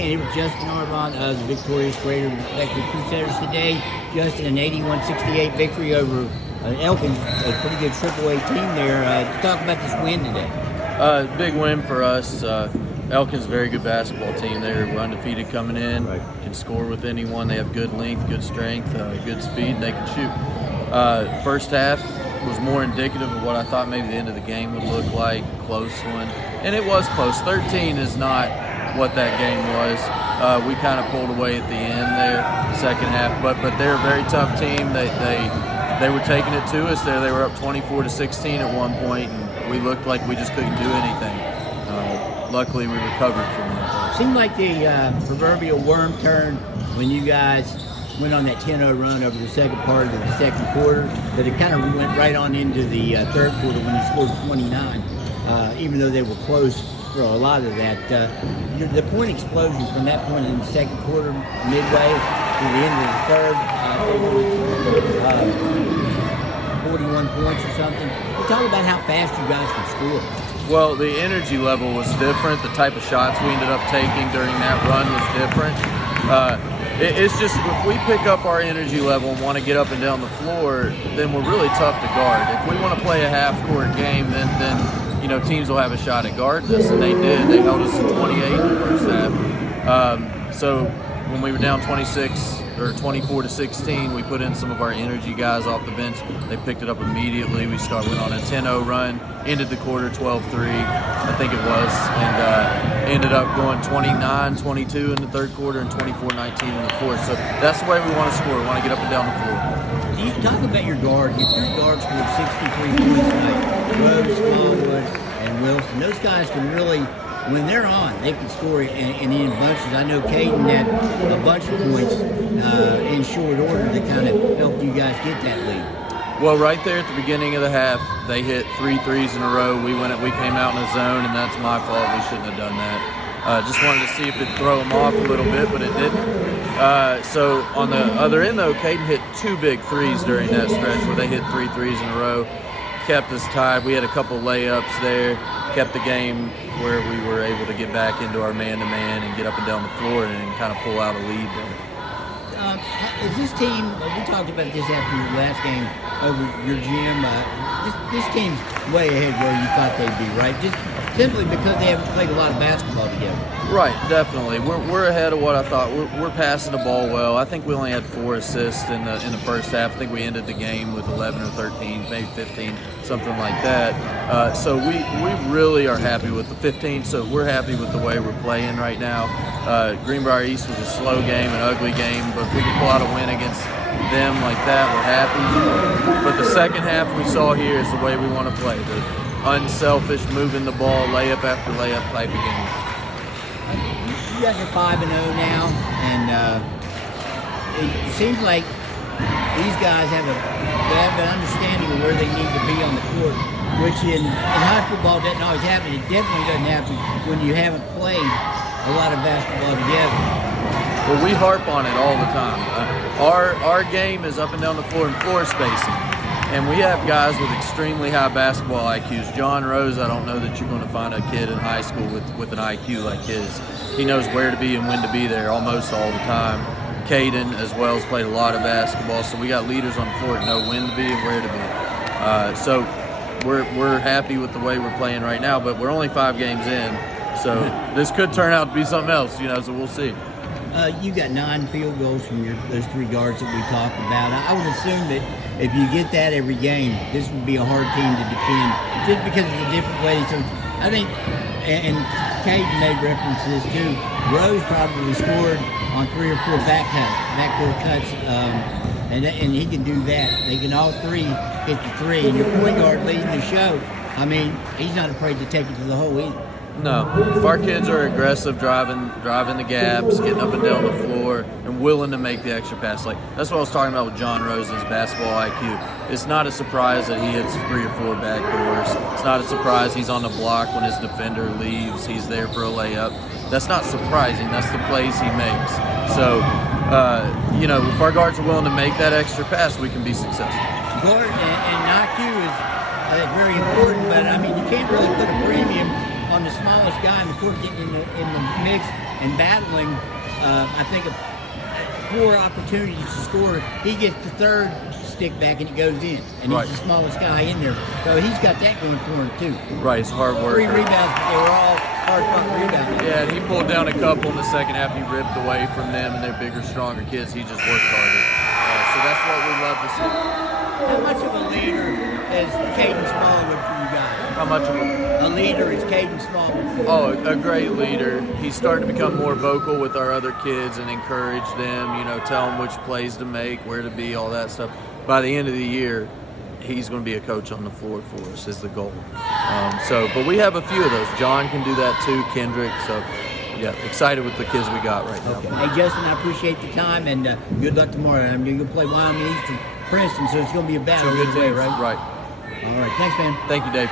weekend. It was Justin Arvon of the victorious Greater Beckley Crusaders today. Justin, an 81-68 victory over Elkins, a pretty good AAA team there. Talk about this win today. Big win for us. Elkins, very good basketball team. They're undefeated coming in, can score with anyone. They have good length, good strength, good speed, and they can shoot. First half was more indicative of what I thought maybe the end of the game would look like, close one. And it was close. 13 is not what that game was. We kind of pulled away at the end there, second half. But they're a very tough team. They were taking it to us there. They were up 24-16 at one point, and we looked like we just couldn't do anything. Luckily, we recovered from that. Seemed like the proverbial worm turned when you guys went on that 10-0 run over the second part of the second quarter, but it kind of went right on into the third quarter when you scored 29, even though they were close for a lot of that. The point explosion from that point in the second quarter, midway to the end of the third, 41 points or something. Talk about how fast you guys could score. Well, the energy level was different. The type of shots we ended up taking during that run was different. It's just, if we pick up our energy level and want to get up and down the floor, then we're really tough to guard. If we want to play a half-court game, then you know, teams will have a shot at guarding us, and they did. They held us to 28 in the first half. So when we were down 24-16, we put in some of our energy guys off the bench. They picked it up immediately. We went on a 10-0 run, ended the quarter 12-3, I think it was, and ended up going 29-22 in the third quarter and 24-19 in the fourth. So that's the way we want to score. We want to get up and down the floor. Do you talk about your guard? Your three guards scored 63 points tonight. Rose, Smallwood, and Wilson. Those guys can really, when they're on, they can score in bunches. I know Caden had a bunch of points in short order to kind of help you guys get that lead. Well, right there at the beginning of the half, they hit 3 threes in a row. We came out in a zone, and that's my fault. We shouldn't have done that. Just wanted to see if it'd throw them off a little bit, but it didn't. So on the other end, though, Caden hit 2 big threes during that stretch where they hit 3 threes in a row. Kept us tied. We had a couple layups there. Kept the game where we were able to get back into our man-to-man and get up and down the floor and kind of pull out a lead there. Is this team, we talked about this after your last game over your gym, this team's way ahead where you thought they'd be, right? Just simply because they haven't played a lot of basketball together. Right, definitely. We're ahead of what I thought. We're passing the ball well. I think we only had 4 assists in the first half. I think we ended the game with 11 or 13, maybe 15, something like that. So we really are happy with the 15. So we're happy with the way we're playing right now. Greenbrier East was a slow game, an ugly game, but if we could pull out a win against them like that, we're happy. But the second half we saw here is the way we want to play. The unselfish, moving the ball, layup after layup type of game. You guys are 5-0 now, and it seems like these guys have an understanding of where they need to be on the court, which in high football doesn't always happen. It definitely doesn't happen when you haven't played a lot of basketball together. Well, we harp on it all the time. Our game is up and down the floor and floor spacing. And we have guys with extremely high basketball IQs. John Rose, I don't know that you're going to find a kid in high school with an IQ like his. He knows where to be and when to be there almost all the time. Caden, as well, has played a lot of basketball. So we got leaders on the floor that know when to be and where to be. So we're happy with the way we're playing right now, but we're only 5 games in. So this could turn out to be something else, so we'll see. You got 9 field goals from those 3 guards that we talked about. I would assume that if you get that every game, this would be a hard team to defend just because of the different ways. So I think, and Caden made reference to this too, Rose probably scored on 3 or 4 backcourt cuts, and he can do that. They can all 3 hit the 3, and your point guard leading the show, I mean, he's not afraid to take it to the hole either. No. If our kids are aggressive, driving the gaps, getting up and down the floor, and willing to make the extra pass, like that's what I was talking about with John Rose's basketball IQ. It's not a surprise that he hits 3 or 4 backdoors. It's not a surprise he's on the block when his defender leaves. He's there for a layup. That's not surprising. That's the plays he makes. So, if our guards are willing to make that extra pass, we can be successful. Guard and IQ is very important, but I mean, you can't really put a premium on the smallest guy in the court getting in the mix and battling, I think, poor opportunities to score. He gets the third stick back and it goes in, and Right. he's the smallest guy in there. So he's got that going for him too. Right, he's a hard worker. 3 rebounds, but they were all hard-fought rebounds. Yeah, and he pulled down a couple in the second half. He ripped away from them, and they're bigger, stronger kids. He just worked harder. So that's what we love to see. How much of a leader is Caden Smallwood for you guys? How much of A leader is Caden Smallwood. Oh, a great leader. He's starting to become more vocal with our other kids and encourage them, tell them which plays to make, where to be, all that stuff. By the end of the year, he's going to be a coach on the floor for us is the goal. But we have a few of those. John can do that too, Kendrick. So, yeah, excited with the kids we got right now. Okay. Hey, Justin, I appreciate the time, and good luck tomorrow. I mean, you'll play Wyoming Eastern Princeton, so it's going to be a battle. Two good way, teams. right? Right. All right. Thanks, man. Thank you, Dave.